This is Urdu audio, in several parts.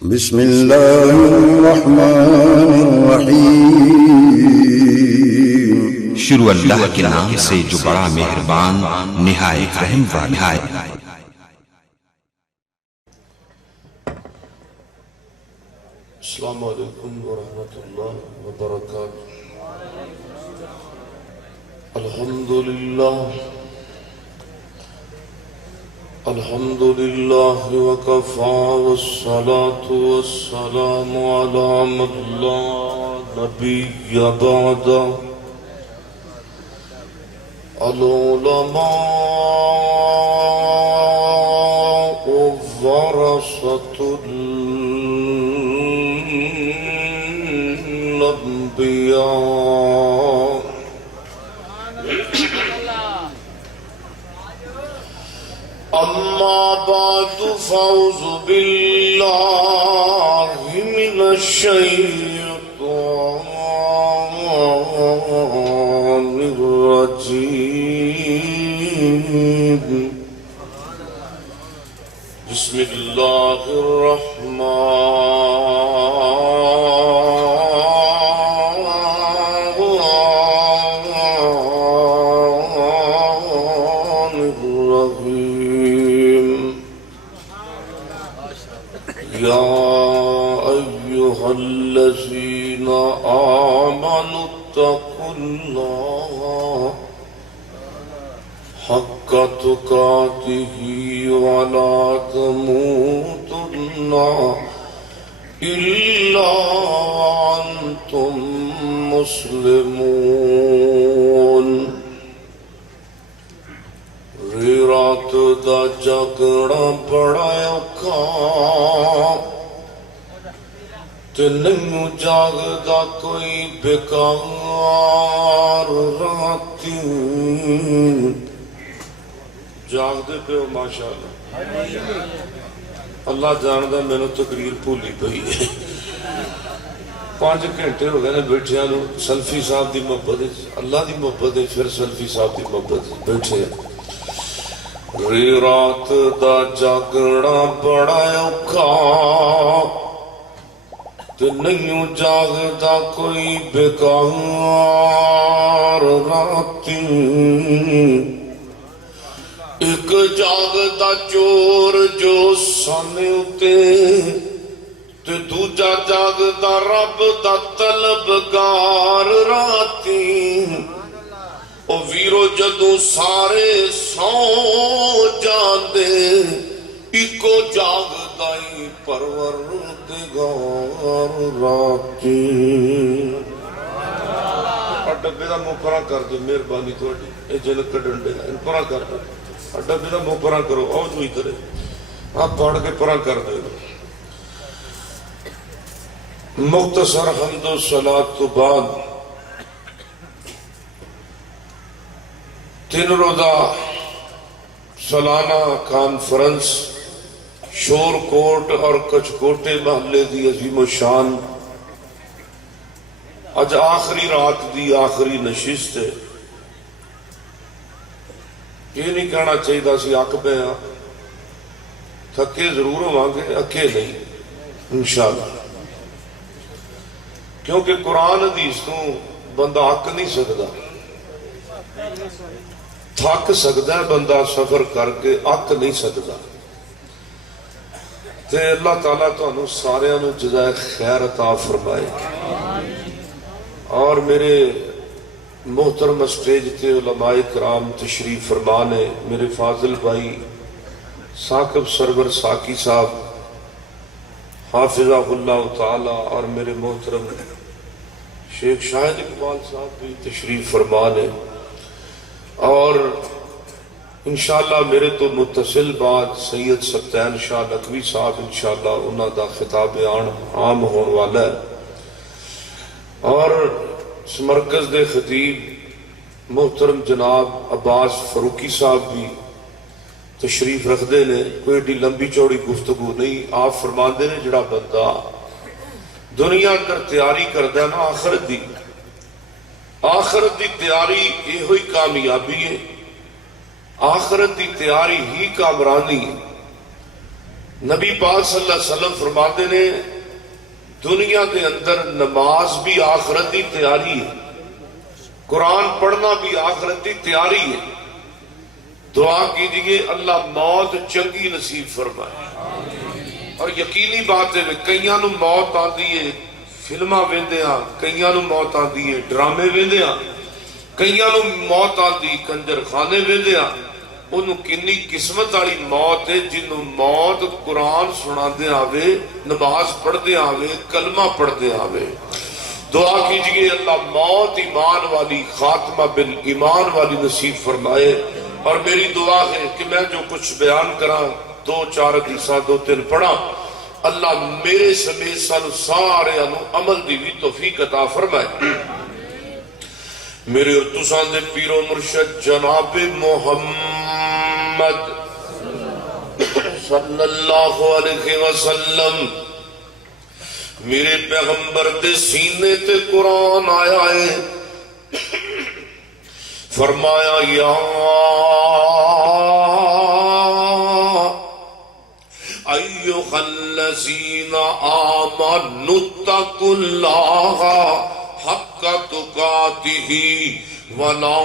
بسم اللہ الرحمن الرحیم۔ شروع اللہ کے نام سے جو بڑا مہربان نہایت رحم والا ہے۔ السلام علیکم ورحمۃ اللہ وبرکاتہ۔ الحمد للہ وکفا والصلاة والسلام علی من لا نبی بعد۔ العلماء ورثۃ الانبیاء، اما بعد فاعوذ باللہ من الشیطان الرجیم۔ بسم اللہ الذین آمنوا اتقوا اللہ حق تقاتہ ولا تموتن الا وانتم مسلمون۔ رات دا جگڑا بڑا اوکھا تے نہیں جاگدا کوئی بیکار راتی۔ جاگ دے پہ ہو ماشاءاللہ، اللہ جاندہ میں نے تقریر بھولی پئی ہے۔ 5 گھنٹے ہو گئے نے بیٹھے ہیں سلفی صاحب دی محبت، اللہ دی محبت ہے، پھر سلفی صاحب دی محبت بیٹھے ہیں۔ رات دا جاگنا بڑا اوکھا تے نہیں جاگدا کوئی بیکار راتی۔ ایک جاگدا چور جو سانے اتے تے دوجا جاگدا رب دا طلبگار راتی۔ او ویرو جدوں سارے سو جاندے اکو جاگدا ہی پروردگار راتی۔ اور ڈبے دا منہ پرا کر دو، مہربانی تھوڑی، اے جنت کا ڈنڈے ان پرا کر دو، اور ڈبے دا منہ پرا کرو، اور جو ہی کرے آپ پڑھ کے پرا کر دے۔ مختصر حمد و صلاۃ تو بعد 3 روزہ سالانہ کانفرنس شور کوٹ اور کچکوٹے محلے دی عظیم و شان اج آخری رات دی آخری نشست ہے۔ یہ نہیں کہنا چاہیے سی اک پہ ہاں، تھکے ضرور ہوں گے، اکے نہیں انشاءاللہ، کیونکہ قرآن حدیث تو بندہ اک نہیں سکتا، تھک سکتا ہے بندہ سفر کر کے، اک نہیں سکتا۔ تے اللہ تعالیٰ تو انہوں سارے انہوں جزائے خیر عطا فرمائے۔ اور میرے محترم اسٹیج تے علماء کرام تشریف فرمانے، میرے فاضل بھائی ثاقب سرور ساکی صاحب حافظہ اللہ تعالی، اور میرے محترم شیخ شاہد اقبال صاحب بھی تشریف فرمانے، اور انشاءاللہ میرے تو متصل بعد سید سبتین شاہ لکھوی صاحب انشاءاللہ انہاں دا خطاب عام ہون والا ہے، اور اس مرکز دے خطیب محترم جناب عباس فاروقی صاحب بھی تشریف رکھ دے نے۔ کوئی ایڈی لمبی چوڑی گفتگو نہیں، آپ فرماندے نے جڑا بندہ دنیا کر تیاری کردہ نا آخرت دی تیاری یہ ہوئی کامیابی ہے، آخرت دی تیاری ہی کامرانی ہے۔ نبی پاک صلی اللہ علیہ وسلم فرماتے نے دنیا کے اندر نماز بھی آخرتی تیاری ہے، قرآن پڑھنا بھی آخرتی تیاری ہے. دعا کیجئے اللہ موت چنگی نصیب فرمائے. اور یقینی بات ہے کئیاں نو موت آندی ہے فلماں ویندے ہاں، کئیاں نو موت آندی ہے ڈرامے ویندے ہاں، کئیاں نو موت آندی کنجر خانے ویندے ہاں. انہوں کنی قسمت والی موت ہے جنہوں موت قرآن سنا دے آوے، نماز پڑھ دے آوے، کلمہ پڑھ دے آوے. دعا کیجئے اللہ موت ایمان والی، خاتمہ بالایمان والی نصیب فرمائے. اور میری دعا ہے کہ میں جو کچھ بیان کراں 2-4 حدیثاں 2-3 پڑھا، اللہ میرے سمیت سانو سارے عمل دی بھی توفیق عطا فرمائے. میرے اور تساں دے پیر و مرشد جناب محمد صلی اللہ علیہ وسلم، میرے پیغمبر دے سینے تے قرآن آیا ہے. فرمایا یا ایھا الذین آمنوا اتقوا اللہ حق تقاتہ ولا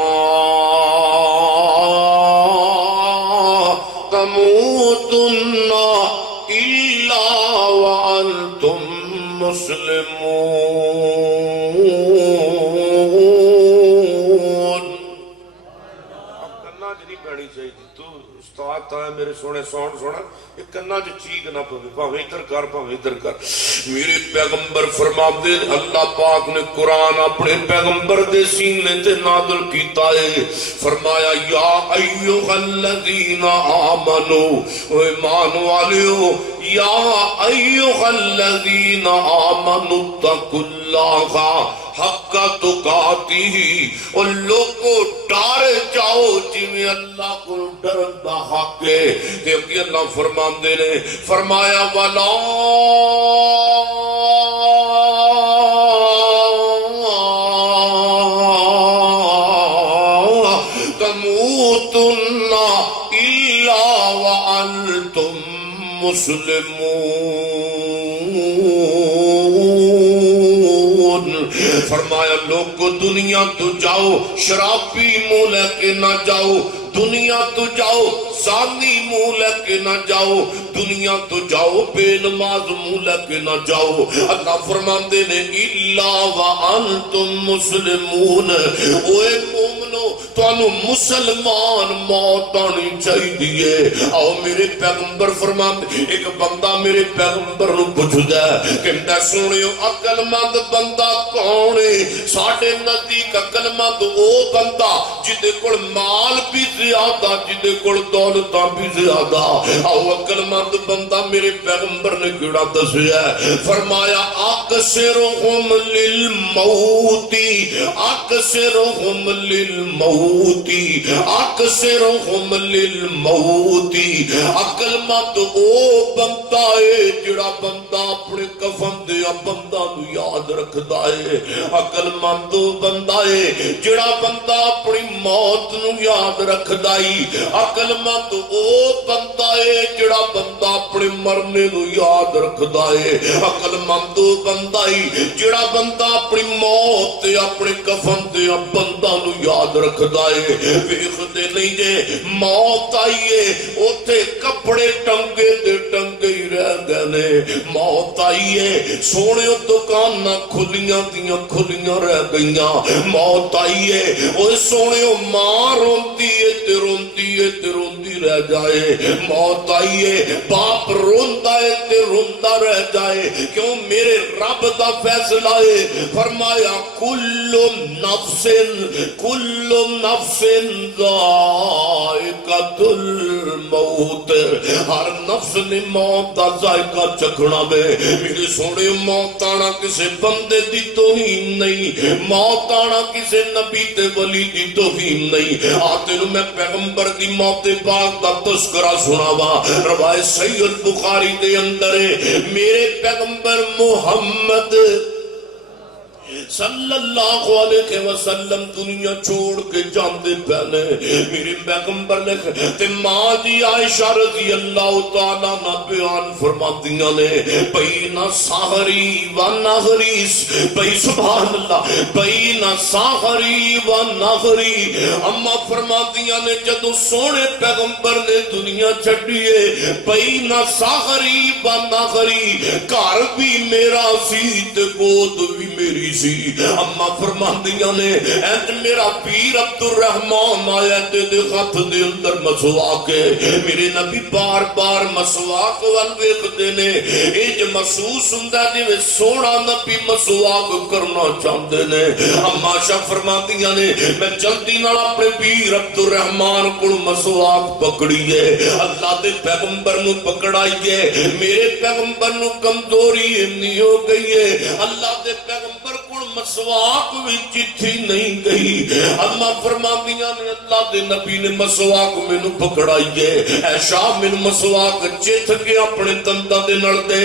تموتن الا وانتم مسلمون. پڑھنی چاہیے تو استاد تھا میرے سونے سون سونا ایک کنا جو چیز نہ پوے پاوے ادھر کر پاوے ادھر کر. میرے پیغمبر فرماتے اللہ پاک نے قرآن اپنے پیغمبر دے سینے تے نازل کیتا ہے. فرمایا یا ایھا الذین آمنو، او ایمان والیو، یا ایھا الذین آمنوا اتقوا اللہ حق تقاتہ، اور لوگوں ڈارے جاؤ جی اللہ کو ڈرن دا حق ہے. کیونکہ اللہ فرماندے نے فرمایا ولا تموتن الا وانتم مسلمون. فرمایا لوگ دنیا تو جاؤ شرابی منہ لے کے نہ جاؤ، دنیا تو جاؤ زانی منہ لے کے نہ جاؤ، دنیا تو جاؤ بے نماز منہ لے کے نہ جاؤ. اللہ فرماندے نے الا وانتم مسلمون. اوے مومنو تانوں مسلمان موت آنی چاہیے. آؤ میرے پیغمبر فرماندے ایک بندہ میرے پیغمبر نو پوچھدا ہے کہ سنیو عقل مند بندہ کون ہے؟ ساڈے نزدیک عقل مند او بندہ جدے کول مال بھی زیادہ، جدے کول دولتاں بھی زیادہ. آؤ عقل مند بندہ میرے پیغمبر نے کیڑا دسیا ہے. فرمایا اکثرہم للموت، اکثرہم للموت، اکثرہم للموت. عقل مند او بندہ ہے جڑا بندہ اپنے کفن دے بندہ نو یاد رکھدا ہے. عقل مند او بندہ ہے جڑا بندہ اپنی موت نو یاد رکھدا ہے. عقل مند او بندہ ہے جڑا بندہ اپنے مرنے نو یاد رکھدا ہے. عقل مند او بندہ ہے جڑا بندہ اپنی موت تے اپنے کفن تے بندہ نو یاد رکھدا ہے. ویکھدے نہیں جے موت آئیے اوتھے کپڑے ٹنگے تے ٹنگے ہی رہ گئے نے. موت آئیے سونے دکاناں کھلیاں دیاں کھلیاں رہ گئیاں. موت آئیے اوے سونے ماں روندی ہے تے روندی ہے تے روندی رہ جائے. موت آئیے باپ روندا ہے تے روندا رہ جائے. کیوں میرے رب دا فیصلہ ہے. فرمایا کل نفس ذائقۃ الموت، ہر نفس نے موت دا ذائقہ چکھنا وے. میرے سونے موت آنا کسے بندے دی توہین نہیں، موت آنا کسے نبی تے ولی دی توہین نہیں. آتے نو میں پیغمبر دی موت پاک دا تذکرہ سناوا. روایت صحیح البخاری دے اندر ہے میرے پیغمبر محمد صلی اللہ علیہ وسلم دنیا چھوڑ کے جاندے پہنے میرے پیغمبر نے تے ماں جی عائشہ رضی اللہ تعالیٰ عنہ بیان فرماتیاں نے بین ساحری و نہریس بھئی سبحان اللہ بین ساحری و نہری اما فرماتیاں نے جدو سونے پیغمبر نے دنیا چھڑیے بین ساحری و نہری گھر بھی میرا سی تے گود بھی میری سی اما فرماندیاں نے اینت میرا پیر عبدالرحمان آیا دے خط دے اندر مسواک ہے میرے نبی بار بار مسواک والویق دینے ایج محسوس ہندہ دیوے سونا نبی مسواک کرنا چاہتے نے اما شاہ فرماندیاں نے میں جلدی نہ اپنے پیر عبدالرحمان کو مسواک پکڑی ہے اللہ دے پیغمبر نو پکڑائی ہے میرے پیغمبر نو کمزوری نہیں ہو گئی ہے اللہ دے پیغمبر کو مسواک بھی چٹھی نہیں گئی اما فرماندیاں نے اللہ دے نبی نے مسواک میں نو پکڑائی ہے اے شاہ میں مسواک چتھ کے اپنے دندہ دے نڑ دے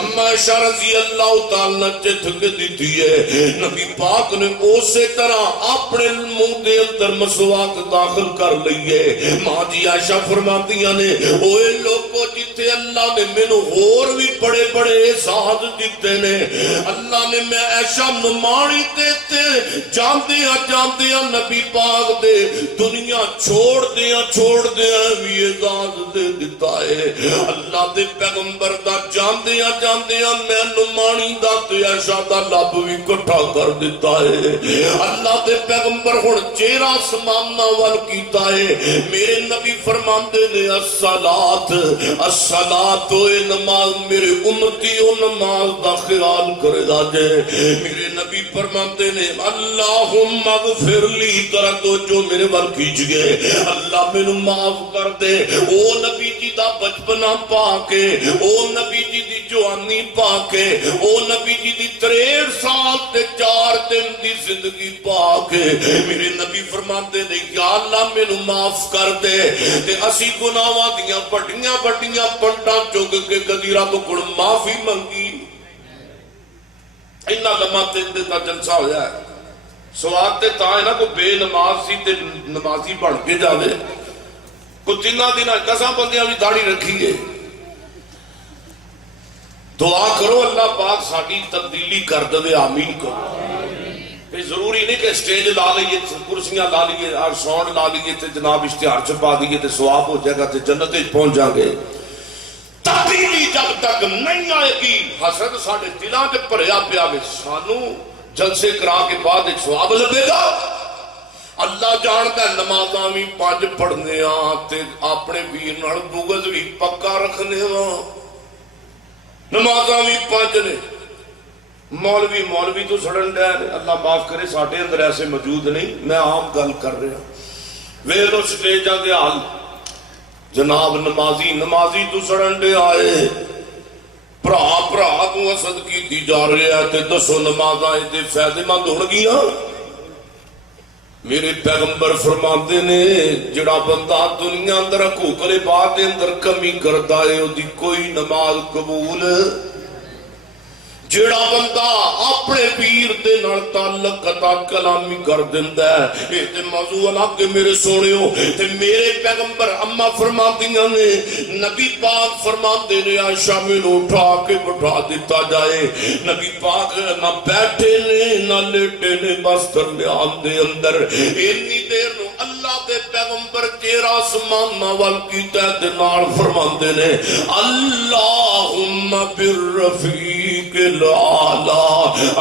اما شاہ رضی اللہ تعالیٰ چتھ کے دیتی ہے نبی پاک نے اسی طرح اپنے منہ دے اندر مسواک داخل کر لئیے ماں جی عائشہ فرماندیاں نے اوے لوگوں جتے اللہ نے میں نو اور بھی بڑے بڑے احساس دیتے نے اللہ نے میں عائشہ نمانی دیتے جاندے نبی پاک دے دنیا چھوڑ دیا بھی اعزاز دے دیتا ہے اللہ دے پیغمبر دا جاندے میں نمانی دا تے عائشہ دا لب بھی کٹھا کر دیتا ہے اللہ دے پیغمبر ہن چہرہ سمانا وال کیتا ہے میرے نبی فرماندے نے الصلاۃ اے نماز میرے امتی او نماز دا خیال کرے دا جے میرے نبی فرماتے نے اللہم اغفر لی طرح تو جو میرے وال کھیچ گئے اللہ میں معاف کر دے او نبی جی دا بچپنا پاکے او نبی جی دی جوانی پاکے او نبی جی دی 63 سال تے 4 دن دی زندگی پاکے میرے نبی فرماتے نے یا اللہ میں معاف کر دے تے اسی گناہاں دیاں بڑیاں پنڈاں چوک کے غدیرہ تو کوڑ معافی منگی انہا لمحہ تین دیتا جلسہ ہو جائے سواد تے تاں ہے نا کو بے نمازی تے نمازی بڑھ کے جاوے کو تینہ دینا کساں بندیاں بھی داڑھی رکھیے دعا کرو اللہ پاک ساڑی تبدیلی کر دے آمین کرو ضروری نہیں کہ سٹیج لا لئیے کرسیاں لا لئیے اور ساؤنڈ لا لئیے تے جناب اشتہار چھپا دیئے تے ثواب ہو جائے گا تے جنت پہنچ جائیں گے تبدیلی جب تک نہیں آئے گی حسد ساڑھے دلان کے پریا پیا میں سانو جلسے کرا کے بعد ایک ثواب لگے گا اللہ جانتا ہے نمازاں بھی 5 پڑھنے آتے اپنے ویر نال بغض بھی پکا رکھنے نمازاں بھی 5 نے مولوی تو سڑن ڈے اللہ معاف کرے ساڑھے اندر ایسے موجود نہیں میں عام گل کر رہا ہوں ویلو سٹیجاں دے حال جناب نمازی تو سڑنڈے آئے پرا تو حسد کی جا رہے ہیں تے دسو نمازاں تے فائدے مند ہون گیاں میرے پیغمبر فرماتے نے جڑا بندہ دنیا اندر حقوق العباد اندر کمی کرتا ہے او دی کوئی نماز قبول جڑا بندہ اپنے پیر دے نال تعلق قطع کلامی کر دیندا ہے اے تے موضوع الگ کے میرے سونیو تے میرے پیغمبر اما فرماندیاں نے نبی پاک فرماندے نے عائشہ میں اٹھا کے بٹھا دیتا جائے نبی پاک نہ بیٹھے نے نہ لیٹے نے بس درمیان دے اندر اتنی دیر نو اللہ دے پیغمبر چہرہ آسمان وال کیتا تے نال فرماندے نے اللہم بالرفیق العالی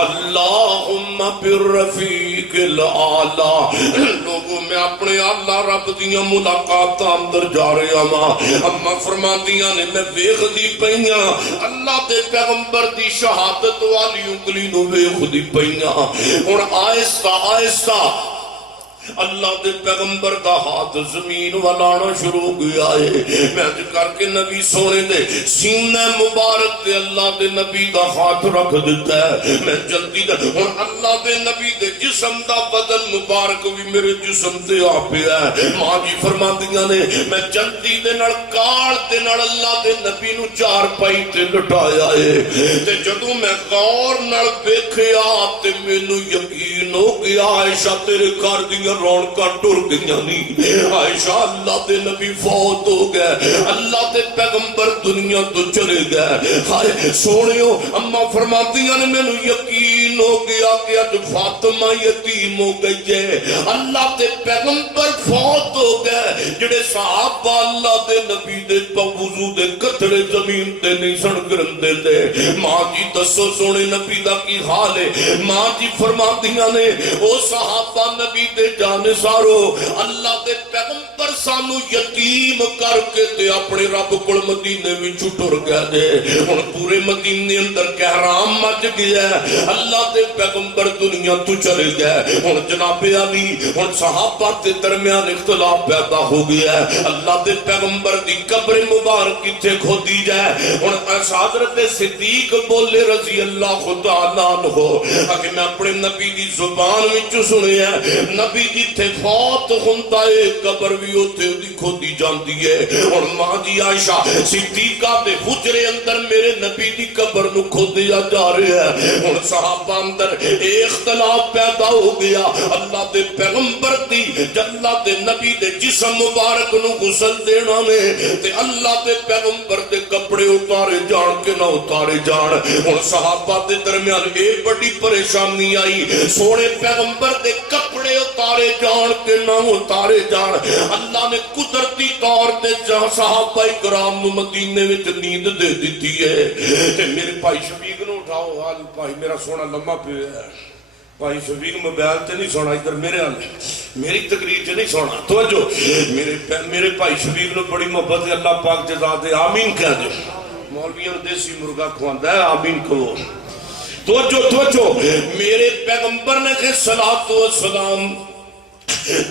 اللہم بالرفیق العالی لوگوں میں اپنے اللہ رب دیاں ملاقات اندر جا رہا ماں اما فرماندیاں نے میں ویخ دی پئیاں اللہ دے پیغمبر دی شہادت والی انگلی نو ویخ دی پئیاں اور آہستہ اللہ دے پیغمبر دا ہاتھ زمین ولانا شروع گیا ہے. میں کر کے نبی سونے دے سینے مبارک تے اللہ دے نبی دا ہاتھ رکھ دیتا ہے. میں جلدی دا ہن اللہ دے نبی دے جسم دا بدن مبارک بھی میرے جسم تے آ پیا ہے. ماں جی فرماندیاں نے میں جلدی دے نال کاڑ دے نال اللہ دے نبی نو چار پائی تے لٹایا ہے. تے جدوں میں غور نال ویکھیا تے مینوں یقین ہو گیا عائشہ تیرے گھر دی رونقاں ٹر گئیاں نہیں. عائشہ اللہ دے نبی فوت ہو گئے, اللہ دے پیغمبر دنیا تو چلے گئے. ہائے سونیو اماں فرماندیاں نے مینوں یقین ہو گیا کہ اج فاطمہ یتیم ہو گئی ہے. اللہ دے پیغمبر فوت ہو گئے جڑے صحابہ اللہ دے نبی دے وضو دے قطرے زمین تے نہیں سن گرن دے. ماں جی دسو سونے نبی دا کی حال ہے. ماں جی فرماندیاں نے او صحابہ نبی دے جانے سارو اللہ دے پیغمبر سانو یتیم کر کے تے اپنے رب کول مدینے وچ ٹر گئے دے. ہن پورے مدینے اندر کہرام مچ گیا ہے. اللہ دے پیغمبر دنیا تو چلے گئے. ہن جناب علی ہن صحابہ دے درمیان اختلاف پیدا ہو گیا ہے. اللہ دے پیغمبر دی قبر مبارک کتے کھودی جائے. ہن حضرت صدیق بولے رضی اللہ تعالی عنہ کہ میں اپنے نبی دی زبان وچ سنیا نبی جتھے فوت ہوندا ہے قبر بھی اوتھے دی کھودی جاندی ہے. اور ماں جی عائشہ صدیقہ دے حجرے اندر میرے نبی دی قبر نو کھودیا جا رہا ہے. ہن صحابہ اندر اختلاف پیدا ہو گیا. اللہ دے پیغمبر دی اللہ دے نبی دے جسم مبارک نو غسل دینا نے تے اللہ دے پیغمبر دے کپڑے اتارے جان کے نہ اتارے جان. ہن صحابہ دے درمیان ایک بڑی پریشانی آئی. سونے پیغمبر دے کپڑے اتارے جان کے نہ اتارے جان. اللہ نے قدرتی طور تے صحابہ کرام نو مدینے وچ نیند دے دیتی ہے. تے میرے بھائی شفیق نو اٹھاؤ. حال بھائی میرا سونا لمبا پیا ہے. بھائی شفیق موبائل تے نہیں سونا, ادھر میرے حال میری تقریر تے نہیں سونا. توجہ میرے بھائی شفیق نو بڑی محبت ہے. اللہ پاک جزا دے. آمین کہہ دے. مولویاں دیسی مرغا کھواندا ہے. آمین کہو. توجہ میرے پیغمبر نے کہ صلاۃ و سلام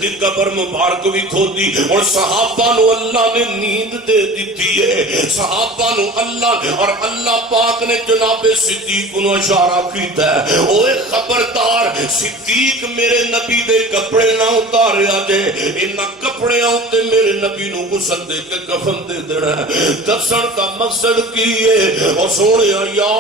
دی قبر مبارک بھی کھودی اور صحابہ نو اللہ نے نیند دے دیتی ہے. صحابہ نو اللہ اور اللہ پاک نے جناب صدیق نو اشارہ کیتا ہے اوے خبردار صدیق میرے نبی دے کپڑے نہ اتاریا جے. انہاں کپڑیاں تے میرے نبی نو غسل دے کے کفن دے دینا ہے. دسن کا مقصد کی ہے اور سونیا یا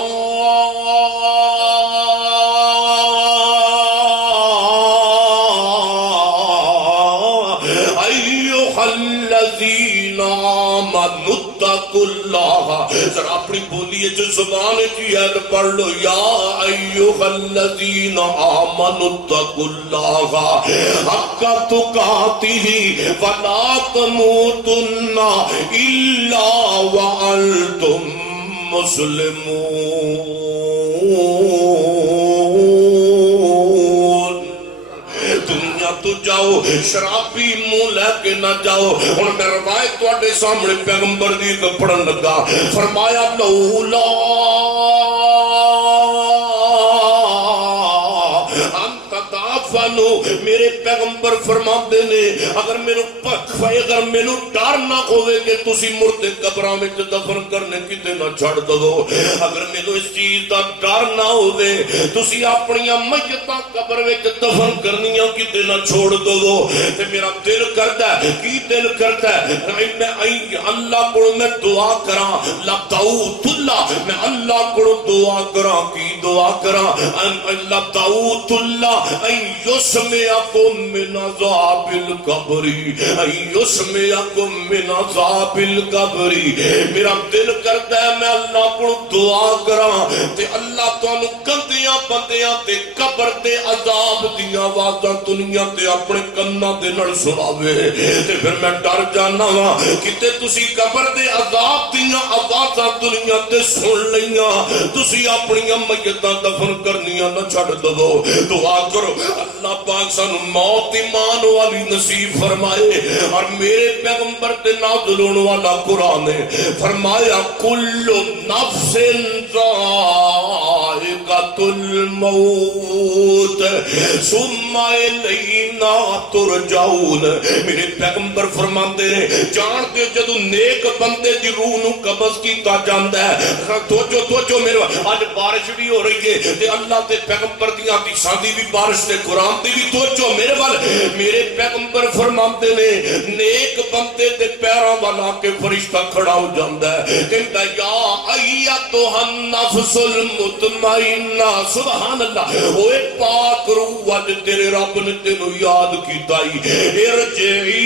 ذرا اپنی بولیے جو زبان کی عید پڑھ لو. یا ایھا الذین آمنوا اتقوا اللہ حق تقاتہ ولا تموتن الا وانتم مسلمون. دنیا تو جاؤ شرابی منہ لے کے نہ جاؤ. ہن میں روایت تواڈے سامنے پیغمبر دی پڑھن لگا. فرمایا لولا میرے پیغمبر فرماتے نے اگر مینوں ڈر نہ ہوئے کہ تسی مردے قبراں وچ دفن کرنے کتے نہ چھڑ دو, اگر مینوں اس چیز دا ڈر نہ ہوئے تسی اپنی میتاں قبر وچ دفن کرنیاں کتے نہ چھوڑ دو تے میرا دل کردا ہے. کی دل کردا ہے میں اللہ کو میں دعا کراں. لبدعوت اللہ میں اللہ کو دعا کراں. کی دعا کراں اللہ دعوت اللہ یسمعکم من عذاب القبر یسمعکم من عذاب القبر. میرا دل کرتا ہے میں اللہ کو دعا کراں تے اللہ تانوں گندیاں بندیاں تے قبر دے عذاب دیاں آوازاں دنیا تے اپنے کاناں دے نال سناوے. تے پھر میں ڈر جانا وا کتے تسی قبر دے عذاب دیاں آوازاں دنیا تے سن لیاں تسی اپنی میتاں دفن کرنیاں نہ چھڈ دو. دعا کرو اللہ پاک سانو موت ایمان والی نصیب فرمائے. اور میرے پیغمبر تے نازل ہونے والا قرآن نے فرمایا کل نفس ذائقۃ الموت. الموت ثم الینا ترجعون. میرے پیغمبر فرماندے نے جان کے جدوں نیک بندے دی روح نو قبض کیتا جاندا ہے توجہ میرے اج بارش بھی ہو رہی ہے تے اللہ تے پیغمبر دیاں حدیثاں دی بھی بارش تے قرآن دی بھی توجہ میرے وال. میرے پیغمبر فرماندے نے نیک بندے دے پیراں وال آ کے فرشتہ کھڑا ہو جاندا ہے کہندا یا ایتھا النفس المطمئنہ سبحان اللہ اوے پاک روح اج تیرے رب نے تینوں یاد کیتا ہی ارجعی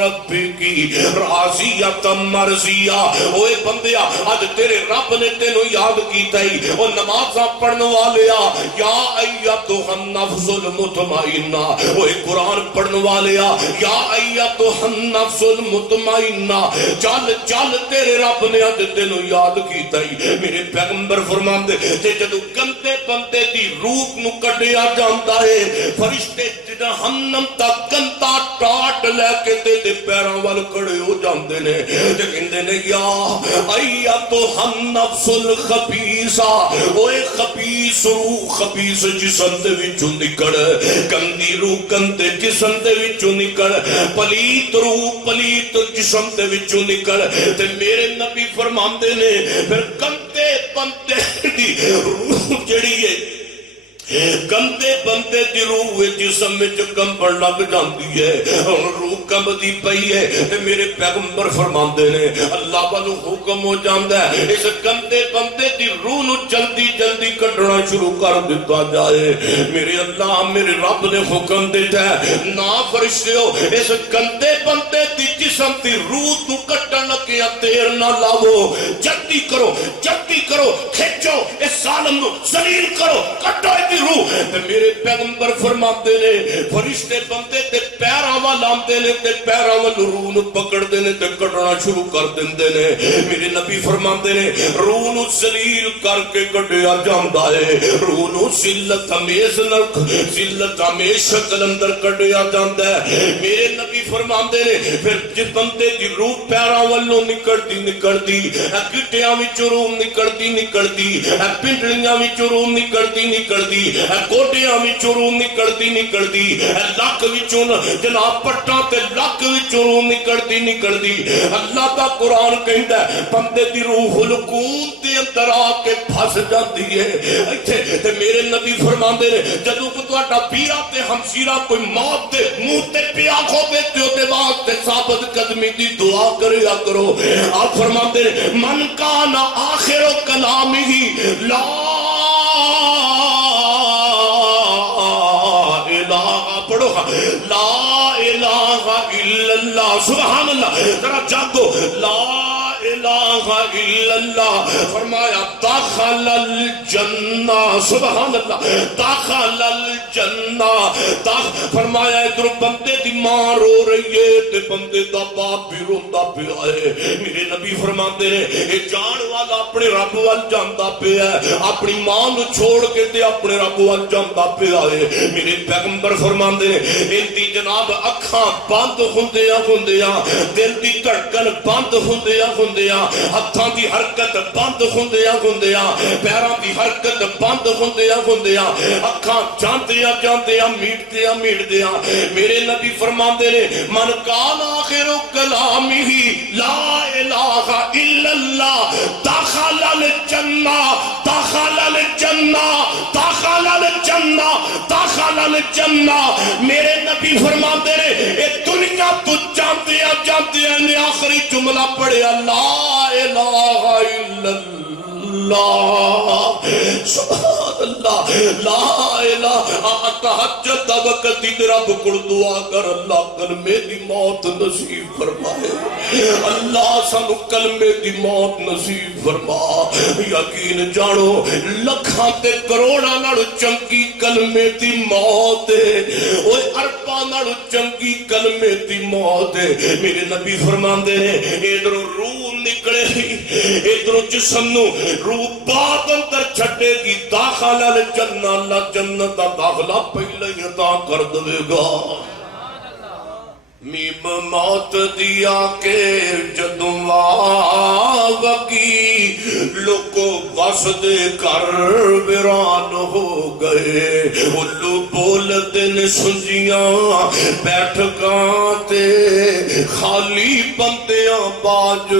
ربی راضیۃ مرضیہ. اوے بندیا اج تیرے رب نے تینوں یاد کیتا ہی او نمازاں پڑھن والیا یا ایتھا النفس المطمئنہ اوے قرآن پڑھن والیا یا ایتھا النفس المطمئنہ چل چل تیرے رب نے اج تینوں یاد کیتا ہی. میرے پیغمبر فرماندے تے جدوں گندے بندے دی روح نو کڈیا جاندا ہے فرشتے جہنم دا گندا ٹاٹ لے کے تے پیراں وال کھڑے ہو جاندے نے تے کہندے نے یا ایتھا النفس الخبیثہ اوے خبیث روح خبیث جسم دے وچوں نکل گندی روح گندے جسم دے وچوں نکل پلیت روح پلیت جسم دے وچوں نکل. تے میرے نبی فرماندے نے پھر گندے بندے دی روح جڑی ہے گندے بندے دی روح جسم میں کمبن لگ جاندی ہے ہن روح کمبدی پئی ہے تے میرے پیغمبر فرماندے نے اللہ والوں حکم ہو جاندا ہے اس گندے بندے دی روح نو جلدی جلدی کڈنا شروع کر دتا جائے. میرے اللہ میرے رب نے حکم دیتا ہے نا فرشتو اس گندے بندے دی جسم دی روح تو کڈن لگیا دیر نہ لاؤ جلدی کرو کھچو اس ظالم نو ذلیل کرو کڈو روح. میرے پیغمبر فرماتے نے فرشتے بندے تے پیراں وال آندے نے تے پیراں وال روح نو پکڑدے نے تے کڈنا شروع کر دیندے نے. میرے نبی فرماتے نے روح نو ذلیل کر کے کڈیا جاندا ہے روح نو ذلت امیز شکل اندر کڈیا جاندا ہے. میرے نبی فرماتے نے پھر جس بندے دی روح پیراں والوں نکلدی گٹیاں وچوں روح نکلدی پنڈلیاں وچوں روح نکلدی گوڈیاں وچوں روح نکلدی لک وچوں جناب پٹاں تے لک وچوں روح نکلدی. اللہ دا قرآن کہندا ہے بندے دی روح حلقوم دے اندر آ کے پھس جاندی ہے ایتھے. تے میرے نبی فرماندے نے جدوں کو تہاڈا پیرا تے ہمشیرہ کوئی موت دے منہ تے پیا کھوے تے اودے واسطے ثابت قدمی دی دعا کریا کرو. آپ فرماندے نے من کان آخر کلامہ لا پڑھو لا الہ الا اللہ سبحان اللہ ذرا جاگو لا الہ الا اللہ. فرمایا داخل الجنہ سبحان اللہ داخل الجنہ. فرمایا ادھر بندے دی ماں رو رہی ہے تے بندے دا باپ بھی روندا پیا ہے. میرے نبی فرماتے ہیں اے جان والا اپنے رب وال جاندا پیا ہے اپنی ماں نو چھوڑ کے تے اپنے رب وال جاندا پیا ہے. میرے پیغمبر فرماندے ہیں ان دی جناب اکھاں بند ہوندیاں دل دی دھڑکن بند ہوندیاں ہتھاں دی حرکت بند ہوندیاں پیراں دی حرکت بند ہوندیاں اکھاں جاندیاں میٹدیاں. میرے نبی فرماندے نے من کان آخر کلامہ لا الہ الا اللہ دخل الجنہ دخل الجنہ دخل الجنہ دخل الجنہ. میرے نبی فرماندے نے اے دنیا تو جاندیاں نے آخری جملہ پڑھیا لا الہ الا اللہ سبحان اللہ لا الہ. تہجد وقت رب کو دعا کر اللہ کلمے دی موت نصیب فرمائے اللہ سانو کلمے دی موت نصیب فرما. یقین جانو لکھاں تے کروڑاں نال چنگی کلمے دی موت ہے اوے ارباں نال چنگی کلمے دی موت ہے. میرے نبی فرماندے نے ادھروں روح نکلے ادھروں جسم نو روح بعد اندر چھٹے گی داخل الجنہ اللہ جنت دا داخلہ پہلے ہی عطا کر دے گا. میم موت دیا کے جدوں آوگی لوکو بس دے کر ویران ہو گئے الو بولتے نے سنجیاں بیٹھکاں تے خالی بندیاں باج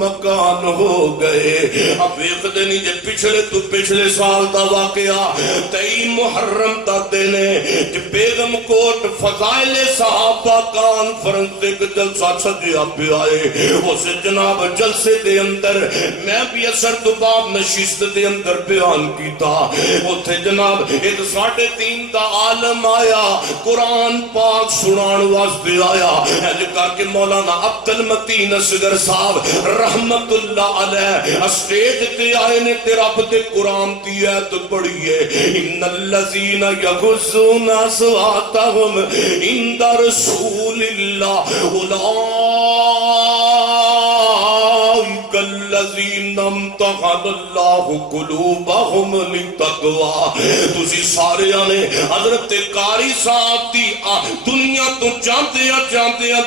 مکان ہو گئے اب ویکھدے نہیں جے پچھلے تو پچھلے سال دا واقعہ 23 محرم دا دن ہے جے بیگم کوٹ فضائل صحابہ کانفرنس ایک جلسہ سجیا پہ آئے اس جناب جلسے دے اندر میں بھی اثر تو باب نشست دے اندر بیان کیتا اتھے جناب ایک 3.5 دا عالم آیا قرآن پاک سنان واسطے آیا ایج کر کے مولانا عبد المتین اصغر صاحب رحمت اللہ علیہ اسٹیج تے آئے نے تیرا بدے قرآن دی ایت پڑھی ہے ان الذین یغضون اصواتهم عند رسول اللہ اولئک الذین امتحن اللہ قلوبهم للتقوی تسی سارے نے حضرت قاری صاحب دی دنیا تو جانتے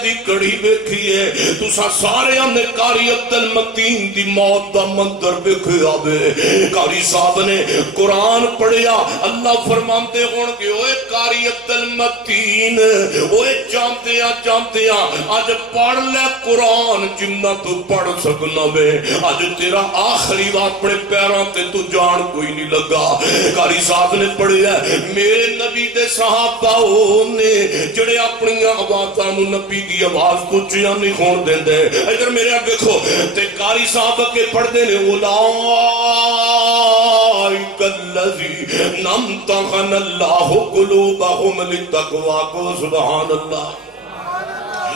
دی کڑی ویکھی ہے تسا سارے نے قاری عبد المتین دی موت دا منظر ویکھیا وے قاری صاحب نے قرآن پڑھیا اللہ فرماندے ہون کہ اوے قاری عبد المتین اوے جانتے اج پڑھ لے قرآن جنہ تو پڑھ سکنا وے اج تیرا آخری اپنے پیراں تے تو جان کوئی نہیں لگا قاری صاحب نے پڑھیا میرے نبی دے صحابہ نے جڑے اپنی آوازاں نو نبی دی آواز تو چیاں نہیں ہون دیندے ادھر میرے اب دیکھو تے قاری صاحب کے پڑھ دے نے اولئک الذین امتحن اللہ قلوبهم للتقوی کو سبحان اللہ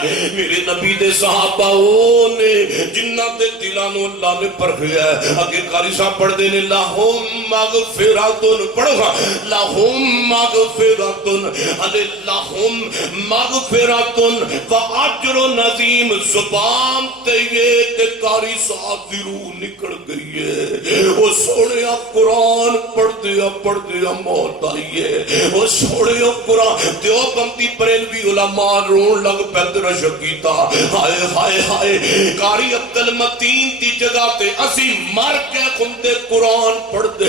میرے نبی دے صحابہ نے جنہ دے دلانو اللہ نے پرکھیا ہے اگے قاری صاحب پڑھ دے نے لہم مغفراتن پڑھو گا لہم مغفراتن لہم مغفراتن و اجر نظیم زبان تے یہ تے قاری صاحب دی روح نکل گئی ہے وہ سوڑے قرآن پڑھ دیا موت آئی ہے وہ سوڑے قرآن دیوبندی بریلوی علماء رون لگ پیدر شکیتا ہائے ہائے ہائے قاری عبد المتین دی جگہ تے اسی مر کے خندے قرآن پڑھ دے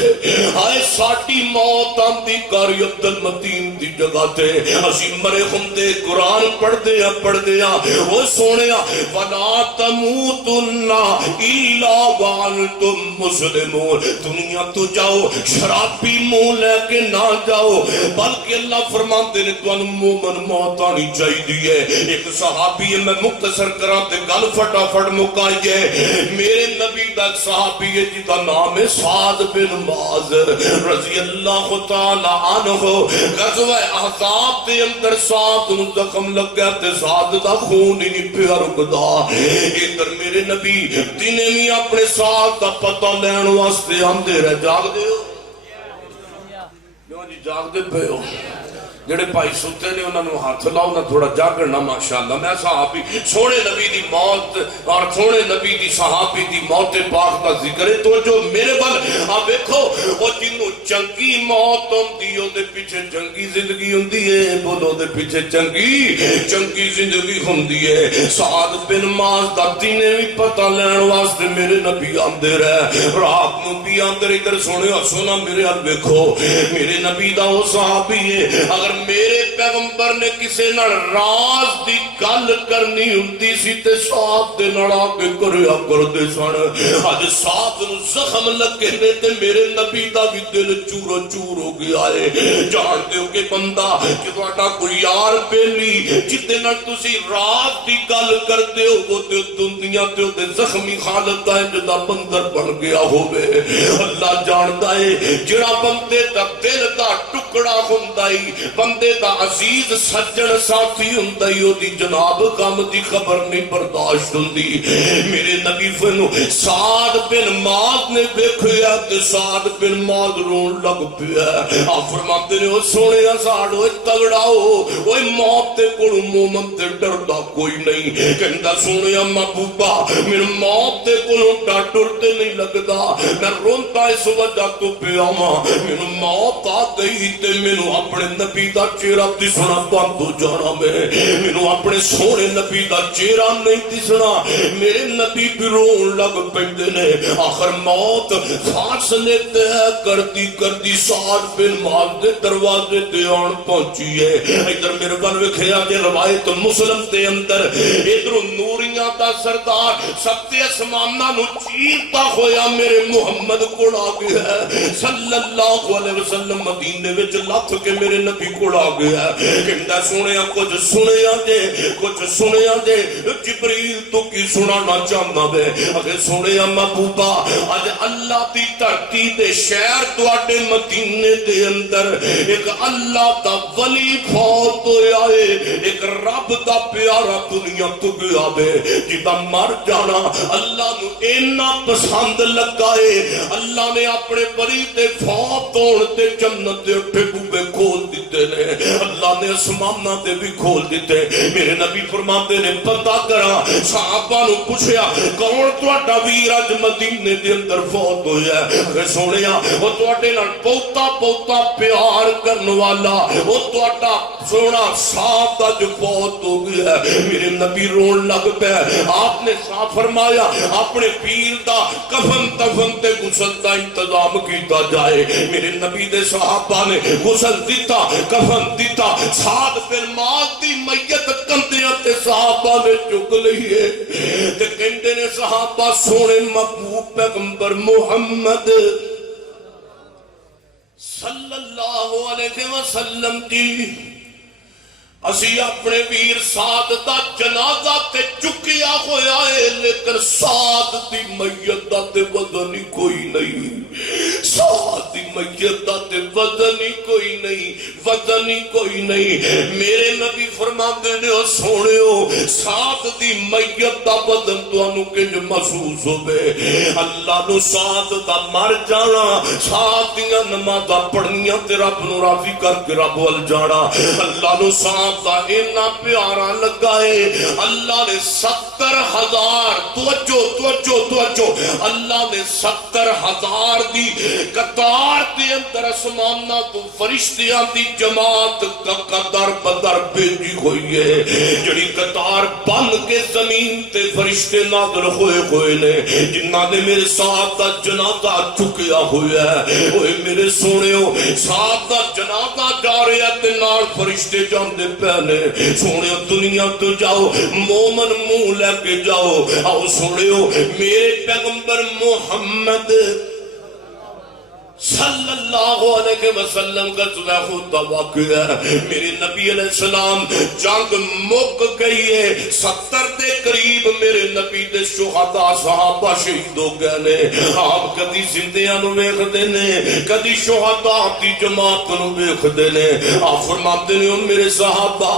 ہائے ساٹی موت آندی قاری عبد المتین دی جگہ تے اسی مرے خندے قرآن پڑھ دیا وہ سونیا وَلَا تَمُوتُنَّ إِلَّا وَأَنْتُمْ مُسْلِمُونَ دنیا تو جاؤ شرابی منہ لے کے نہ جاؤ بلکہ اللہ فرماتے نے تو مومن موت آنی چاہیے ایک صحابی میں مختصر کراتے گل فٹافٹ مکائیے میرے نبی دا صحابی ہے جیتا نام ہے سعد بن معاذ رضی اللہ تعالی عنہ غزوہ احزاب دے اندر سعد نو زخم لگ گیا تے سعد دا خون ہی نہیں پیا رکدا ادھر میرے نبی دنے بھی اپنے سعد دا پتہ لین واسطے آندے رہ جاگ دے ہو کیوں جی جاگ دے پہ ہو جڑے بھائی ستے نے انہوں نے ہاتھ لاؤ نہ تھوڑا جاگنا ماشاءاللہ میں صحابی سونے نبی دی موت اور سونے نبی دی صحابی دی موت پاک کا ذکر ہے تو جو میرے بل آپ دیکھو وہ جنہوں چنگی موت ہوندی ہو دے پیچھے چنگی زندگی ہوندی ہے بولو دے پیچھے چنگی زندگی ہوندی ہے سعد بن معاذ دا دینے بھی پتہ لین واسطے میرے نبی آندے رہے رات نو بھی آندر ادھر سونے سونا میرے حال دیکھو میرے نبی دا وہ صحابی ہے اگر میرے پیغمبر نے کسے نہ راز دی گل کرنی ہوندی سی تے ساتھ دے نڑا کے کریا کر دے سن آج ساتھ نو زخم لگے نے تے میرے نبی دا بھی دل چور ہو گیا ہے جان دے ہو کہ بندہ کہ تواڈا کوئی یار بیلی جتے نہ تسی راز دی گل کر دے ہو وہ تے دنیا تے تے زخمی حالت دا جدا بندر بن گیا ہوے اللہ جاندا ہے جڑا بندے دا دل دا ٹکڑا ہوندا ہے بندے دا عزیز سجن ساتھی ہوندی او دی جناب غم دی خبر نہیں برداشت ہوندی میرے نبی فنو سعد بن معاذ نے دیکھیا تے سعد بن معاذ رون لگ پیا آپ فرماتے نے او سونے سعد او تگڑا ہو او موت تے کول مومن تے ڈردا کوئی نہیں کہندا سونے محبوبا میرے موت تے کول ڈر تے نہیں لگدا میں روندا اس وجہ تو پیا ماں میرے موت آ گئی تے مینوں اپنے نبی دا دا چہرہ دسنا بند ہو جانا مینوں اپنے سونے نبی دا چہرہ نہیں دسنا میرے نبی بھی رون لگ پیندے نے آخر موت فاصلے طے کرتی کرتی سعد بن معاذ دے دروازے تے آن پہنچی ہے ادھر میرے ول ویکھیا جے روایت مسلم دے اندر ادھر نوریاں دا سردار سب اسماناں نو چیرتا ہویا میرے محمد کول آ گیا ہے صلی اللہ علیہ وسلم مدینے وچ لت کے میرے نبی کول آ گیا ہے کہندا سنیا کچھ سنیا جے جبریل تو کی سنانا چاہنا دے اگر سنیا محبوبا اج اللہ دی دھرتی دے شہر تواڈے مدینے دے اندر ایک اللہ دا ولی فوت ہویا ہے ایک رب دا پیارا دنیا تو گیا ہے جدا مر جانا اللہ نو اینا پسند لگا ہے اللہ نے اپنے ولی دے فوت ہون تے جنت دے اٹھے بوبے کھول دیتے نے اللہ نے آسماناں تے بھی کھول دیتے میرے نبی فرماتے نے پتہ کرا صحابہ نو پوچھیا کون تہاڈا ویر اج مدینے دے اندر فوت ہویا ہے اگر سونیا او تہاڈے نال بہتا پیار کرن والا او تہاڈا سونا صاحب دا جو فوت ہو گیا ہے میرے نبی رون لگ پیا آپ نے صاف فرمایا اپنے پیر دا کفن تفن تے غسل دا انتظام کیتا جائے میرے نبی دے صحابہ نے غسل دیتا کفن دیتا سعد بن معاذ دی میت کندیاں تے صحابہ نے چک لئی ہے تے کہندے نے صحابہ سونے محبوب پیغمبر محمد صلی اللہ علیہ وسلم جی اسی اپنے ویر سعد دا جنازہ تے چکیا ہویا ہے لیکن سعد دی میت دا تے وزن ہی کوئی نہیں سعد دی میت دا تے وزن ہی کوئی نہیں میرے نبی فرماندے نے او سونےو سعد دی میت دا وزن تانوں کنج محسوس ہوے اللہ نو سعد دا مر جانا سعد دیاں نمازاں پڑھنیاں تے رب نو راضی کر کے رب ول جانا اللہ نو سعد دا اینا پیارا لگا ہے اللہ نے 70,000 توجہ اللہ نے 70,000 دی قطار دے اندر اسمانہ تو فرشتیاں دی جماعت کا قدر بدر بھیجی ہوئی ہے جڑی قطار بن کے زمین تے فرشتے نازل ہوئے نے جنہاں نے میرے ساتھ دا جنازہ چکیا ہوا ہے اوے میرے سونےو ساتھ دا جنازہ جا رہا تے نال فرشتے جاندے پہنے سونے دنیا تو جاؤ مومن منہ لے کے جاؤ آؤ سوڑیو میرے پیغمبر محمد صلی اللہ علیہ وسلم کا غزوہ کا واقعہ ہے میرے نبی علیہ السلام جنگ مک گئی ہے 70 دے قریب میرے نبی دے شہداء صحابہ شہید ہو گئے نے آپ کدی زندیاں نو ویکھدے نے کدی شہداء دی جماعت نو ویکھدے نے آپ فرماتے نے میرے صحابہ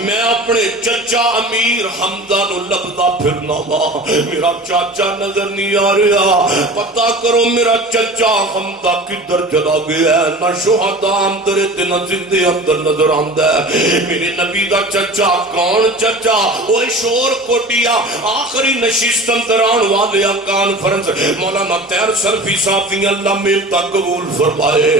میں اپنے چچا امیر حمزہ نو لبدا پھرنا وا میرا چاچا نظر نہیں آ رہا پتہ کرو میرا چچا حمزہ کدھر چلا گیا ہے نہ شہداء اندر تے نہ زندے اندر نظر آندا ہے میرے نبی دا چچا کون چچا وہ شور کوٹیا آخری نشست اندر آن والے کانفرنس مولانا طاہر سلفی صاحب دی اللہ ملتا قبول فرمائے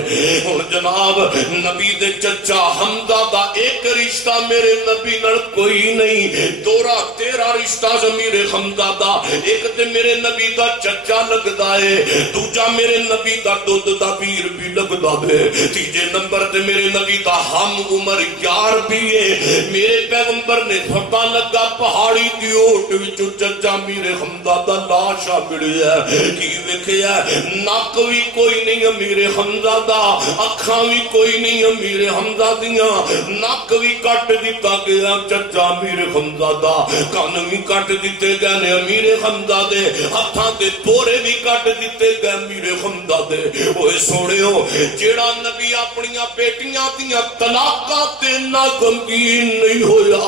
اور جناب نبی دے چچا حمزہ دا ایک رشتہ میرے نبی نال کوئی نہیں دورا تیرا رشتہ ضمیر حمزہ دا ایک تے میرے نبی دا چچا لگدا ہے دوجا میرے نبی دا دودھ دا پیر بھی لگدا ہے تیجے نمبر تے میرے نبی دا ہم عمر یار بھی ہے میرے پیغمبر نے پتہ لگا پہاڑی دی اوٹ وچوں چچا میرے حمزہ دا لاشا ملیا کی ویکھیا ناک وی کوئی نہیں میرے حمزہ دا اکھاں وی کوئی نہیں میرے حمزہ دیاں ناک وی کٹ دتا گیا چچا میرے حمزہ دا کان وی کٹ دتے گئے نے میرے حمزہ دے ہتھاں تے پورے وی کٹ دتے گئے میرے حمزہ دے اوے سونےو جیڑا نبی اپنی بیٹیاں دیاں طلاقاں تے نہ غمگین نہیں ہویا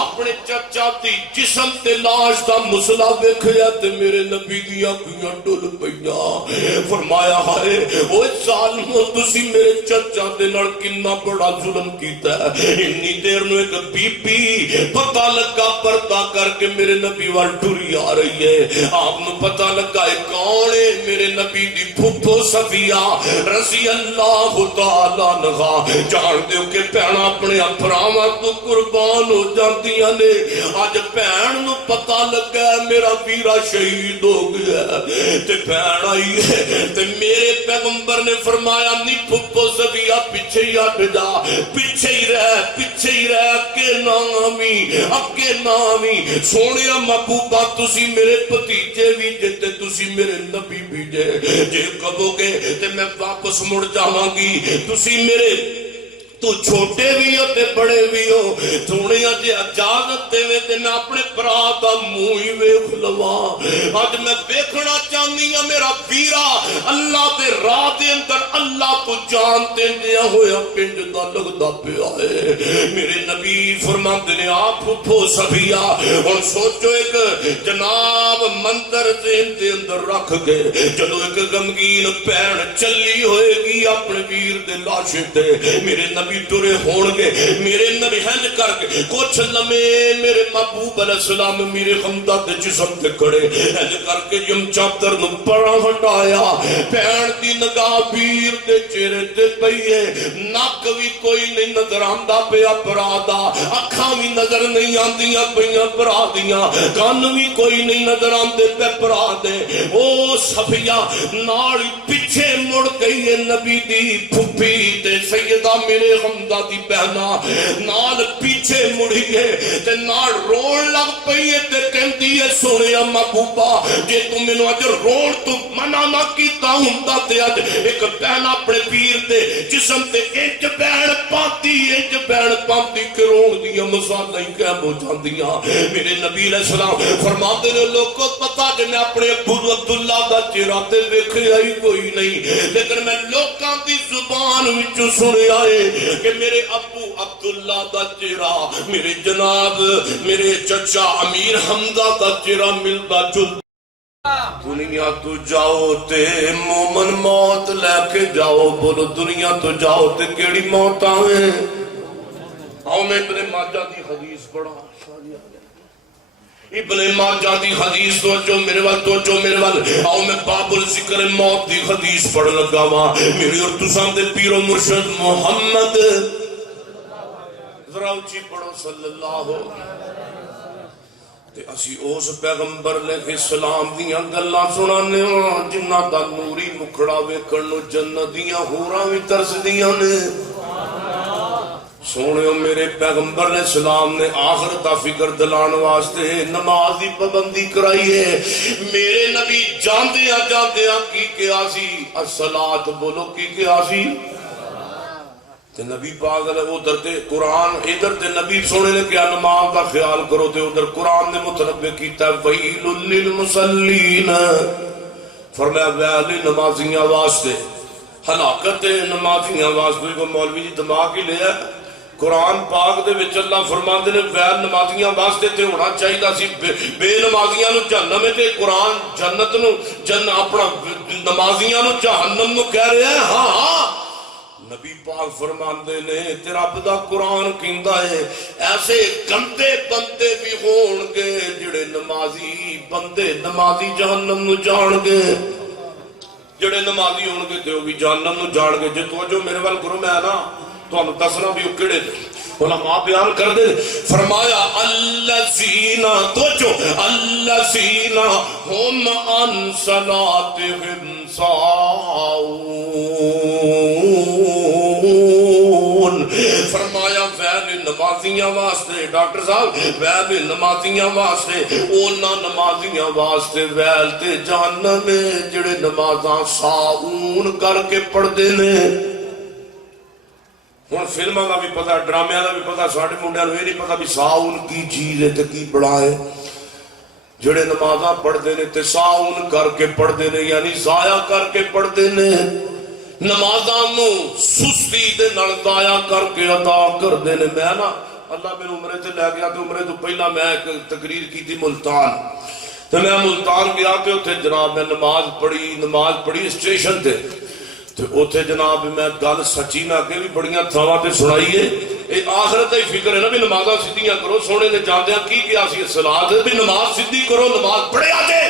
اپنے چچا دی جسم تے لاش دا مسئلہ ویکھیا تے میرے نبی دیاں اکھیاں ڈل پئیاں فرمایا ہائے اوے ظالمو تسی میرے چچا دے نال کنا بڑا ظلم کیتا ہے اتنی دیر نو ایک بی بی پتہ لگا پردہ کر کے میرے نبی وال ٹری آ رہی ہے آپ نو پتہ لگا کون ہے میرے نبی دی پھپھو صفیہ صفیہ رضی اللہ تعالیٰ عنہا جان دیو کہ بھੈਣਾਂ اپنے بھراواں تو قربان ہو جاندیاں نے اج بھੈਣ نو پتہ لگا میرا ویرا شہید ہو گیا تے بھੈਣ آئی ہے تے میرے پیغمبر نے فرمایا نہیں پھپھو صفیہ پیچھے ہی ہٹ جا پیچھے ہی رہ اکے نامی سونے محبوبہ تسی میرے بھتیجے بھی جے تے تسی میرے نبی بھی جے کہو گے تے میں واپس مڑ جاواں گی تسی میرے تو چھوٹے بھی ہو تے بڑے بھی ہو تھوڑے جے اجازت دے تے میں اپنے برا دا منہ ہی ویکھ لواں اج میں ویکھنا چاہنی ہاں میرا ویرا اللہ دے راہ دے اندر اللہ تو جان دیندیا ہویا پنڈ دا لگدا پیا ہے میرے نبی فرماندے نے آپ پھپھو صفیہ ہن سوچو ایک جناب منظر ذہن دے اندر رکھ کے جدوں ایک غمگین بھੈਣ چلی ہوئے گی اپنے ویر دے لاشے تے میرے نبی ٹرے ہون گے میرے نبی ہنج کر کے کچھ لمحے میرے محبوب علیہ السلام میرے حمدہ دے جسم تے کھڑے ہنج کر کے جم چادر نو بڑا ہٹایا بھੈਣ دی نگاہ ویر دے چہرے تے پئی ہے نک بھی کوئی نہیں نظر آندا پیا برا دا اکھاں بھی نظر نہیں آندیاں پیاں برا دیاں کان بھی کوئی نہیں نظر آندے پے برا دے او صفیہ نال پیچھے مڑ گئی ہے نبی دی پھپھی تے سیدہ میرے حمدہ دی بہنا نال پیچھے مڑی گئے تے نال رون لگ پئی تے کہندی ہے سونیا محبوبہ جے تم مینوں اج رون تو منع نہ کیتا ہوندا تے اج ایک بہن اپنے پیر دے جسم تے انج بہن پاتی کرون دی مثالاں ہی قائم ہو جاندیاں میرے نبی علیہ السلام فرماندے نے لوکو پتہ جے میں اپنے ابو عبداللہ دا چہرہ تے ویکھیا ہی کوئی نہیں لیکن میں لوکاں دی زبان وچوں سنیا ہے کہ میرے ابو عبداللہ دا چہرہ میرے جناب میرے چچا امیر حمزہ دا چہرہ ملتا جلتا دنیا تو جاؤ تے مومن موت لے کے جاؤ بولو دنیا تو جاؤ تے کیڑی موت آویں آؤ میں ابن ماجہ دی حدیث پڑھا ابن ماجہ دی حدیث توجہ میرے وال آؤ میں باب الذکر موت دی حدیث پڑھ لگا ماں میری اور تساں دے پیر و مرشد محمد ذرا اچھی پڑھو صلی اللہ تے اسی اس پیغمبر علیہ السلام دیاں گلاں سنانے ہاں جنہ دا نوری مکھڑا ویکھن نو جنت دیاں حوراں وی ترسدیاں نے سونے میرے پیغمبر علیہ السلام نے آخرت دا فکر دلان واسطے نماز دی پابندی کرائی ہے میرے نبی جاندیاں کی کیا سی الصلاۃ بولو کی کیا سی تے نبی پاک علیہ ادھر تے قرآن ادھر تے نبی سونے نے کیا نماز دا خیال کرو تے ادھر قرآن نے متنبع کیتا ہے ویل للمصلین فرمایا ویل نمازیاں واسطے ہلاکت نمازیاں واسطے کو مولوی جی دماغ ہی لیا قرآن پاک دے وچ اللہ فرماندے نے ویل نمازیاں واسطے تے ہونا چاہیے سی بے نمازیاں نو جہنم ہے تے قرآن جنت نو اپنا نمازیاں نو جہنم نو کہہ رہے ہیں ہاں نبی پاک فرماندے نے تے رب دا قرآن کہندا ہے ایسے گندے بندے بھی ہون گے جڑے نمازی بندے نمازی جہنم نو جان گے جڑے نمازی ہون گے تے وہ بھی جہنم نو جان گے جے توجہ میرے وال کرو میں نا تانوں دسنا بھی او کیڑے علماء بیان کر دے فرمایا الذین توجہ الذین هم عن صلاتهم ساہون فرمایا ویل نمازیاں واسطے ڈاکٹر صاحب ویل نمازیاں واسطے اونا نمازیاں واسطے ویل تے جہنم میں جڑے نمازاں ساہون کر کے پڑھ دے نے ہن فلماں دا بھی پتہ ڈرامے دا بھی پتہ ساڈے منڈیاں نوں اے نہیں پتہ بھی ساہون کی چیز ہے تے کی بڑا ہے جڑے نمازاں پڑھتے ہیں تے ساؤن کر کے پڑھتے ہیں یعنی ضائع کر کے پڑھتے ہیں نمازاں نو سستی دے نال ضائع کر کے ادا کرتے ہیں میں نا اللہ میرے عمرے تے لے گیا تے عمرے تو پہلا میں ایک تقریر کی تھی ملتان تے میں ملتان گیا تے اوتھے جناب میں نماز پڑھی اسٹیشن تے اوتھے جناب میں گل سچی میں اگے بھی بڑیاں تھاواں تے سنائی ہے اے آخرت ہی فکر ہے نا بھی نمازاں سیدھیاں کرو سونے نے جاندیاں کی کیا سی صلاۃ بھی نماز سیدھی کرو نماز پڑھیا جے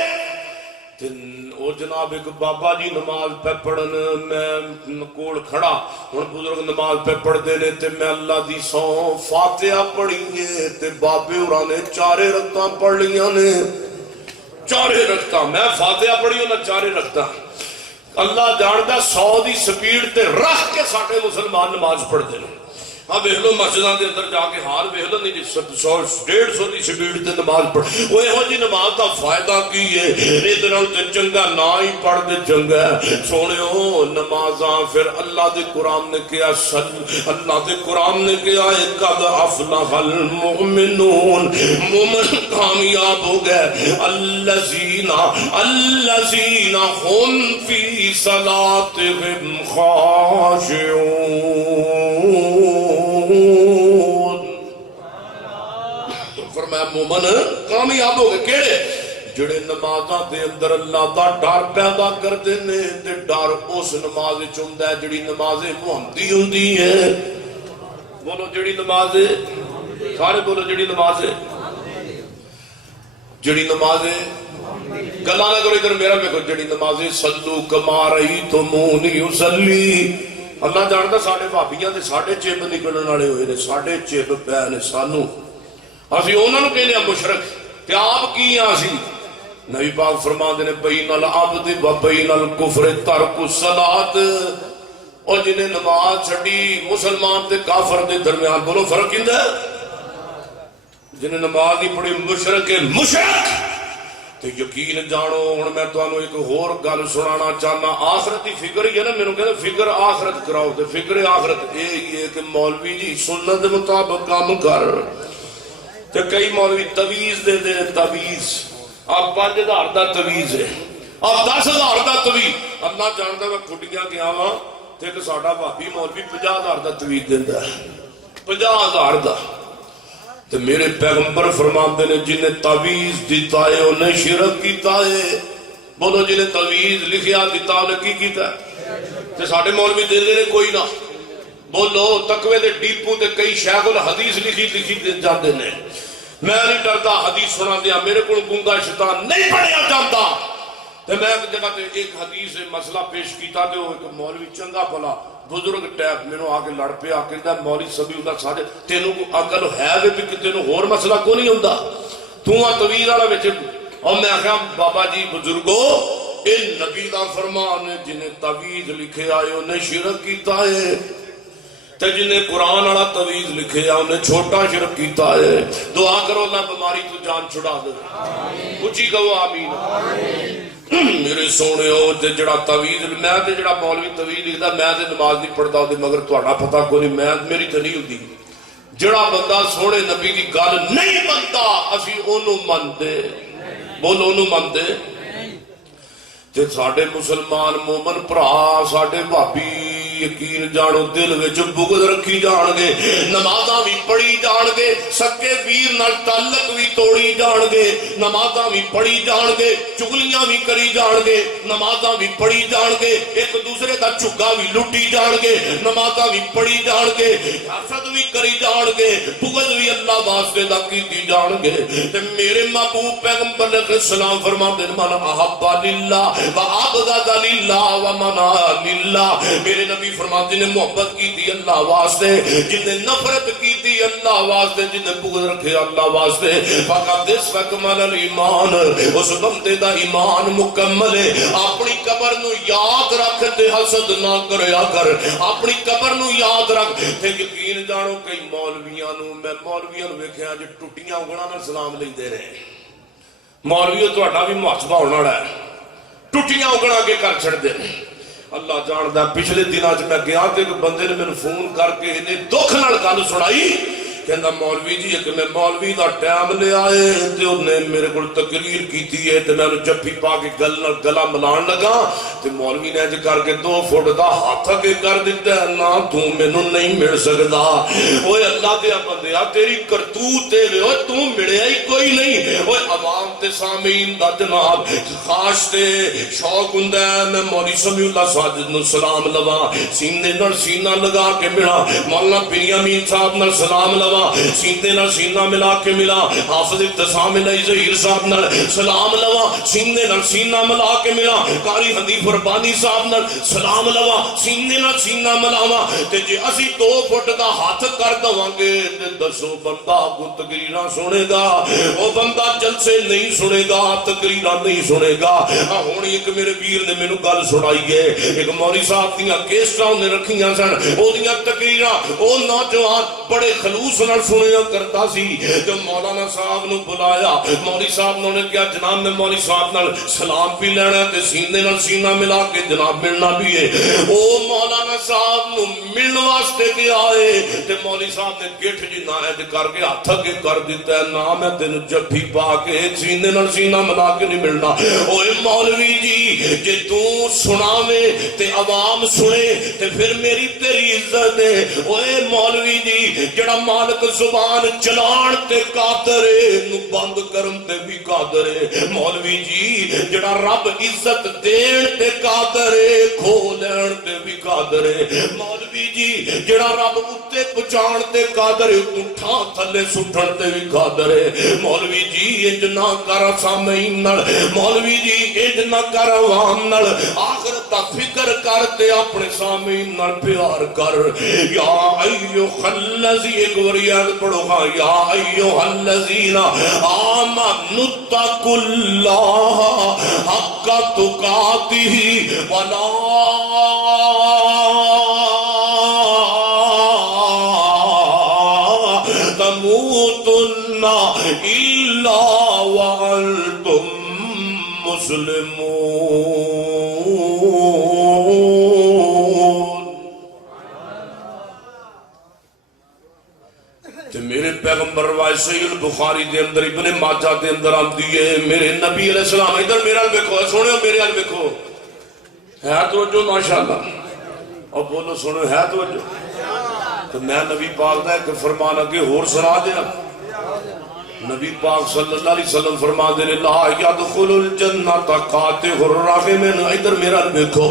وہ جناب ایک بابا جی نماز پہ پڑھن میں کول کھڑا ہوں بزرگ نماز پہ پڑھتے نے تے میں اللہ دی سو فاتحہ پڑھی ہے تے بابے ہوراں نے چارے رکعتاں پڑھ لیاں نے چارے رکعتاں میں فاتحہ پڑھی ہوں نہ چارے رکعتاں اللہ جاندا 100 دی سپیڈ تے رکھ کے ساڈے مسلمان نماز پڑھتے ہیں ہاں ویکھ لو مسجداں دے اندر جا کے حال ویکھ لو نہیں 100-150 دی سپیڈ تے نماز پڑھ وہ یہو جی نماز دا فائدہ کی ہے ادھر تے چنگا نہ ہی پڑھ دے چنگا ہے سونےو نمازاں پھر اللہ دے قرآن نے کیا اللہ دے قرآن نے کیا قد افلح المؤمنون مومن کامیاب ہو گئے الذین هم فی صلاتهم خاشعون فرمایا مومن کامیاب ہو گئے کیڑے جڑے نمازاں دے اندر اللہ دا ڈر پیدا کرتے نے تے ڈر اس نماز وچ ہوندا ہے جڑی نماز محمدی ہوندی ہے بولو جڑی نماز سارے بولو جڑی نماز گلا نہ کرو ادھر میرا دیکھو جڑی نماز صلو کما رأیتمونی اصلی اللہ جانتا ساڈے بھابیاں تے ساڈے چب نکلن والے ہوئے نے ساڈے چب پے نے سانو اسی انہاں نوں کہنے مشرک تے آپ کی ہاں اسی نبی پاک فرماندے نے بین العبد و بین الکفر ترک الصلاۃ اور جنہیں نماز چھڈی مسلمان تے کافر دے درمیان بولو فرق کیندا ہے جنہیں نماز نہیں پڑھی مشرک ہے مشرک تو یقین جانو ہن میں تانوں ایک ہور گل سنانا چاہنا آخرت دی فکر ہی ہے نا مینوں کہندے فکر آخرت کراؤ تے فکر آخرت یہ ہے کہ مولوی جی سنت دے مطابق کام کر تے کئی مولوی تویز دے دے تویز آپ 5000 دا تویز ہے آپ 10000 دا تویز اللہ جاندا میں کھڈیاں گیا وا تے کہ ساڈا بھابی مولوی 50000 دا تویز دیندا ہے 50000 دا تو میرے پیغمبر فرماتے نے جنہیں تعویذ دیتا ہے انہیں شرک کیتا ہے بولو جنہیں تعویذ لکھیا دیتا انہیں کی کیتا ہے تے ساڑھے مولوی دے دے کوئی نہ بولو تقوی دے ڈیپو تے کئی شیخ الحدیث لکھی جاندے نے میں نہیں ڈرتا حدیث سنا دیا میرے کو گنگا شیطان نہیں پڑھیا جانتا تے میں ایک جگہ تے ایک حدیث مسئلہ پیش کیتا تے وہ ایک مولوی چنگا بھلا بزرگ ٹیپ مینوں آ کے لڑ پیا کہندا مولوی سبھی اللہ ساجے تینوں کو عقل ہے بھی کہ تینوں ہور مسئلہ کو نہیں ہوندا تو آ طویل والا وچ اور میں آخیا بابا جی بزرگو اے نبی دا فرمان ہے جنہیں تعویذ لکھے آئے انہیں شرک کیتا ہے تے جنہیں قرآن والا تعویذ لکھے آئے انہیں چھوٹا شرک کیتا ہے دعا کرو اللہ بیماری تو جان چھڑا دے اچھی کہو آمین میرے سونے ہو تے جڑا تعویذ میں تے جڑا مولوی تعویذ لکھدا میں تے نماز نہیں پڑھدا تے مگر تہاڈا پتہ کوئی نہیں میں میری تے نہیں ہوندی جڑا بندہ سونے نبی دی گل نہیں منتا اسی اونوں مندے بولو اونوں مندے تے ساڈے مسلمان مومن بھرا ساڈے بھابی یقین جانو دل وچ بغض رکھی جان گے نمازاں بھی پڑھی جان گے سکے ویر نال تعلق بھی توڑی جان گے نمازاں بھی پڑھی جان گے چگلیاں بھی کری جان گے نمازاں بھی پڑھی جان گے ایک دوسرے دا چگا بھی لٹی جان گے نمازاں بھی پڑھی جان گے حسد بھی کری جان گے بغض بھی اللہ واسطے دا کیتی جان گے تے میرے محبوب پیغمبر علیہ السلام فرماتے ہیں من احب للہ و ابغض للہ و منع للہ میرے نبی فرماتے نے محبت کی تھی اللہ واسطے جن نے نفرت کی تھی اللہ واسطے جن نے بغض رکھے اللہ واسطے فقط استکمل الایمان اس بندے دا ایمان مکمل ہے اپنی قبر نو یاد رکھ تے حسد نہ کریا کر اپنی قبر نو یاد رکھ تے یقین جانو کئی مولویاں نو میں مولویاں نو ویکھیا جے ٹٹیاں انگلاں نال سلام لیندے رہے مولویو تہاڈا بھی محاسبہ ہونا والا ہے ٹٹیاں انگلاں کے کر چھڑدے اللہ جاندا پچھلے دنوں میں گیا تے ایک بندے نے مینوں فون کر کے انہیں دکھ نال گل سنائی کہندا مولوی جی ایک میں مولوی دا ٹائم لے آئے تے انہیں میرے کو تقریر کیتی ہے تے میں جفی پا کے گلا ملان لگا تے مولوی نے اج کر کے 2 فٹ دا ہاتھ اگے کر دتا نا تو مینوں نہیں مل سکدا اوے اللہ دے بندیا تیری کرتوت تے او تو ملیا ہی کوئی نہیں اوے عوام تے سامعین دا جناب خاص تے شوق ہوندا ہے میں مولوی سمیع اللہ ساجد نو سلام لواں سینے نال سینہ لگا کے ملا مولانا بنیامین صاحب نال سلام لواں لوا سینے نال سینہ ملا کے ملا حافظ ابتسام الہی ظہیر صاحب نال سلام لوا سینے نال سینہ ملا کے ملا قاری حنیف ربانی صاحب نال سلام لوا سینے نال سینہ ملاوا تے جے اسی 2 فٹ دا ہاتھ کر دواں گے تے دسو بندہ کو تقریراں سنے گا او بندہ جلسے نہیں سنے گا تقریراں نہیں سنے گا ہن ایک میرے ویر نے مینوں گل سنائی ہے ایک مولوی صاحب دیاں کیسٹاں نے رکھیاں سن او دیاں تقریراں او نوجوان بڑے خلوص نال سنیا کرتا سی جو مولانا صاحب نو بلایا مولوی صاحب نے کیا جناب میں مولوی صاحب نال سلام بھی لینا تے سینے نال سینہ ملا کے جناب ملنا بھی ہے او مولانا صاحب نو ملن واسطے گیا ہے تے مولوی صاحب نے گٹھ جی نائد کر کے ہاتھ اگے کر دیتا ہے نا میں تینوں جفی پا کے سینے نال سینہ ملا کے نہیں ملنا اوے مولوی جی جے تو سناویں تے عوام سنے تے پھر میری تیری عزت ہے اوے مولوی جی جڑا مالک زبان چلان تے قادر ہے نو بند کرن تے بھی قادر ہے مولوی جی جڑا رب عزت دین تے قادر ہے کھو لین تے بھی قادر ہے مولوی جی جڑا رب اتے پہنچان تے قادر ہے اٹھا تھلے سٹھن تے بھی قادر ہے مولوی جی انج نہ کر سامعین نال مولوی جی انج نہ کر عوام نال آخرت دا فکر کر تے اپنے سامعین نال پیار کر یا ایھا الذی ایک وریاد پڑھو ہاں یا ایھا الذین آمنوا اتقوا اللہ حق تقاتہ ولا تموتن الا وانتم مسلمون میرے پیغمبر روایت صحیح البخاری دے اندر ابن ماجہ دے اندر آندی ہے میرے نبی علیہ السلام ادھر میرے حال دیکھو سنو میرے حال دیکھو ہے توجہ ماشاءاللہ اور بولو سنو ہے توجہ تو میں نبی پاک دا ایک فرمان اگے ہور سنا دیا نبی پاک صلی اللہ علیہ وسلم فرما دے لا یدخل الجنت قاطع الرحم ادھر میرا دیکھو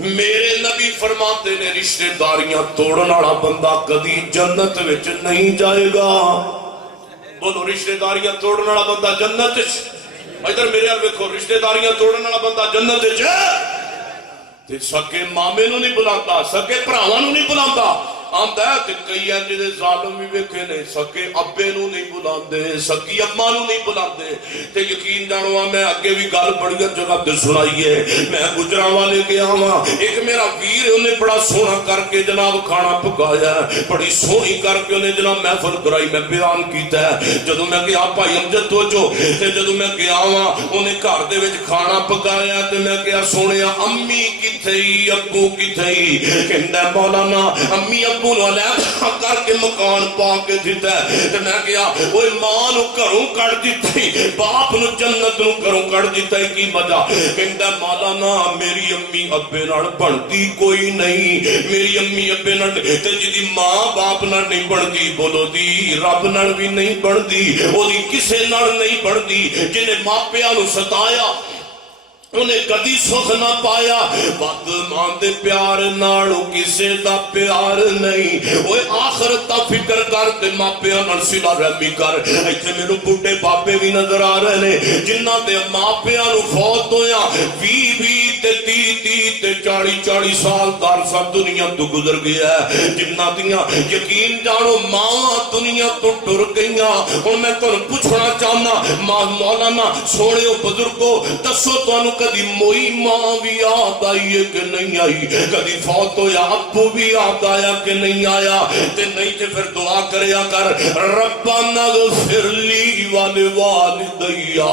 میرے نبی فرماتے نے رشتہ داریاں توڑن والا بندہ کدی جنت وچ نہیں جائے گا بولو رشتہ داریاں توڑن والا بندہ جنت وچ ادھر میرے حال دیکھو رشتہ داریاں توڑن والا بندہ جنت وچ تے سکے مامے نو نہیں بلاندا سکے بھراواں نو نہیں بلاندا آمدہ ہے کہ کئی ہیں جنہیں ظالم بھی ویکھے نے سکے ابے نو نہیں بلاندے سکی اما نو نہیں بلاندے تے یقین جانوا میں اگے بھی گل بڑی جگہ تے سنائی ہے میں گجراں والے گیا ہاں ایک میرا ویر انہیں بڑا سونا کر کے جناب کھانا پکایا ہے بڑی سونی کر کے انہیں جناب محفل کرائی میں بیان کیتا ہے جدوں میں گیا بھائی امجد توجہ تے جدوں میں گیا ہاں انہیں گھر دے وچ کھانا پکایا تے میں گیا سونیا امی کتھے ابو کتھے کہندا مولانا امی ابو نو علیحدہ کر کے مکان پا کے دیتا ہے تے میں کہیا اوے ماں نو گھروں کڈ دتی باپ نو جنت نو گھروں کڈ دتا ہے کی وجہ کہندا مولانا میری امی ابے نال بنتی کوئی نہیں میری امی ابے نال تے جدی ماں باپ نال نہیں بنتی بولو دی رب نال بھی نہیں بنتی اودی کسے نال نہیں بنتی جنے ماپیاں نو ستایا انہیں کدی سکھ نہ پایا وقت ماں دے پیار نالو کسے دا پیار نہیں اوے آخرت دا فکر کر تے ماپیاں نال صلہ رحمی کر ایتھے میرے بڈھے بابے بھی نظر آ رہے نے جنہاں دے ماپیاں نو فوت ہویا 20 تے 30 تے 40 سال دارسا دنیا تو گزر گیا ہے جنہاں دیاں یقین جانو ماں دنیا تو ٹر گئیاں ہن میں تانوں پوچھنا چاہنا مولانا سونے بزرگو دسو تانوں کدی موئی ماں بھی یاد آئی ہے کہ نہیں آئی کدی فوت ہویا ابو بھی یاد آیا کہ نہیں آیا تے نہیں تے پھر دعا کریا کر ربنا اغفر لی ولوالدیا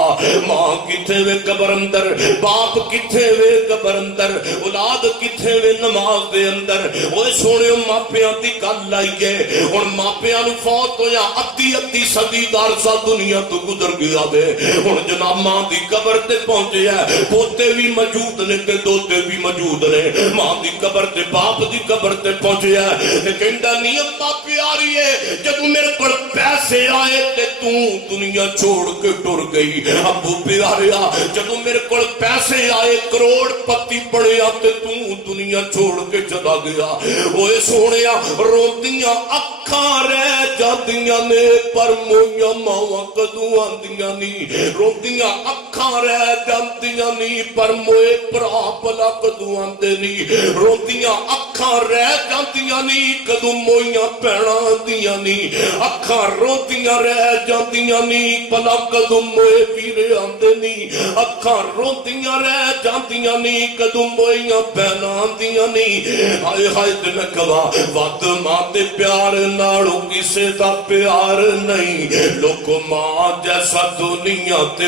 ماں کتھے وے قبر اندر باپ کتھے وے قبر اندر اولاد کتھے وے نماز دے اندر اوے سونے ماپیاں دی گل آئی ہے ہن ماپیاں نو فوت ہویا ادھی صدی دارسا دنیا تو گزر گیا وے ہن جناب ماں دی قبر تے پہنچے ہے پوتے بھی موجود نے تے دوتے بھی موجود نے ماں دی قبر تے باپ دی قبر تے پہنچیا تے کہندا نہیں اما پیاری ہے جدوں میرے کول پیسے آئے تے تو دنیا چھوڑ کے ٹر گئی ابو پیاریا جدوں میرے کول پیسے آئے کروڑ ਕਰੋੜਪਤੀ ਬਣਿਆ ਤੇ ਤੂੰ ਦੁਨੀਆ ਛੋੜ ਕੇ ਚਲਾ ਗਿਆ। ਓਏ ਸੋਹਣਿਆ ਰੋਂਦੀਆਂ ਅੱਖਾਂ ਰਹਿ ਜਾਂਦੀਆਂ ਨੇ ਪਰ ਮੋਈਆਂ ਮਾਵਾਂ ਕਦੋਂ ਆਂਦੀਆਂ ਨੀ। ਰੋਂਦੀਆਂ ਅੱਖਾਂ ਰਹਿ ਜਾਂਦੀਆਂ ਨੀ ਪਰ ਮੋਏ ਭਰਾ ਭਲਾ ਕਦੋਂ ਆਂਦੇ ਨੀ। ਰੋਂਦੀਆਂ ਅੱਖਾਂ ਰਹਿ ਜਾਂਦੀਆਂ ਨੀ ਕਦੋਂ ਮੋਈਆਂ ਭੈਣਾਂ ਆਂਦੀਆਂ ਨੀ। ਅੱਖਾਂ ਰੋਂਦੀਆਂ ਰਹਿ ਜਾਂਦੀਆਂ ਨੀ ਭਲਾ ਕਦੋਂ ਮੋਏ ਵੀਰੇ ਆਂਦੇ ਨੀ। ਅੱਖਾਂ ਰੋਂਦੀਆਂ ਰਹਿ ਜਾਂਦੀਆਂ ਨੀ ਕਦੋਂ ਮੋਈਆਂ ਭੈਣਾਂ ਆਂਦੀਆਂ ਨੀ। ਹਾਏ ਹਾਏ ਤੇ ਮੈਂ ਕਹਾਂ ਵੱਧ ਮਾਂ ਦੇ ਪਿਆਰ ਨਾਲੋਂ ਕਿਸੇ ਦਾ ਪਿਆਰ ਨਹੀਂ। ਲੋਕੋ ਮਾਂ ਜੈਸਾ ਦੁਨੀਆ ਤੇ